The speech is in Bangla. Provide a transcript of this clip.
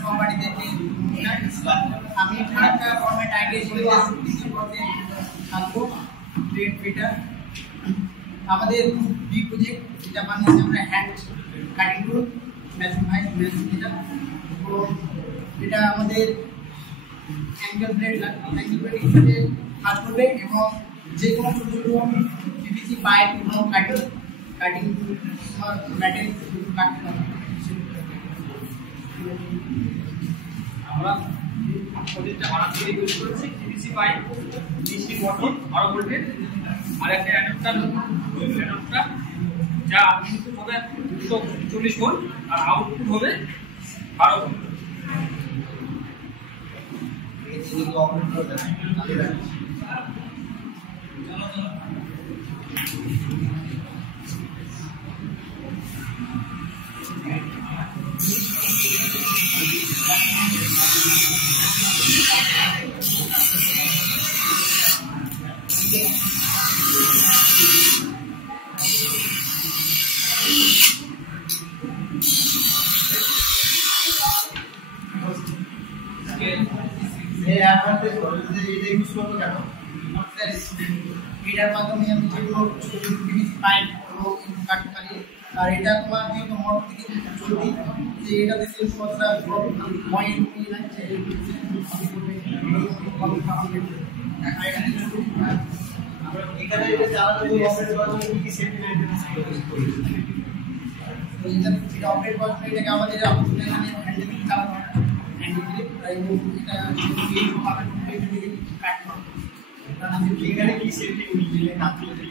সহপাঠীদেরকে আমি এখানে একটা ফরম্যাট আইডিয়া চলে যাচ্ছি থাকবো ট্রেড ফিটার আমাদের বি প্রজেক্ট যেটা বানিয়েছি আমরা হ্যান্ড কাটিং টুল মেশিন যেটা তো এটা আমাদের অ্যাঙ্গেল ব্লেড হিসেবে কাজ করবে এবং যে কোনো ছোটো ছোটো পিভিসি পাইপ এবং কাটিং ব্যাটের কাটতে পারবে। আমরা প্রজেক্টটা বানাতে ইউজ করেছি পিভিসি পাইপ, ডিসি মোটর 12 ভোল্টের আর একটা অ্যাডাপ্টার যা ইনপুট হবে 240 ভোল্ট আর আউটপুট হবে 12 ভোল্ট। এটার মাধ্যমে আমি যেগুলো পিভিসি পাইপ কাটতে পারি আর এটা তোমার যেহেতু মোটর থেকে চলবে যে এটাতে সেলসপত্রা পয়েন্ট নিয়ে যাচ্ছে এখানে এটা চালাতে অপারেট করার জন্য কি সেফটি মেইনটেনেন্স করি এটা অপারেট করার জন্য এটাকে আমাদের এখানে হ্যান্ডেলিং চালানো হয় হ্যান্ডেলিং এটা কাট করা এখানে কি সেফটি উইল কাজ করতে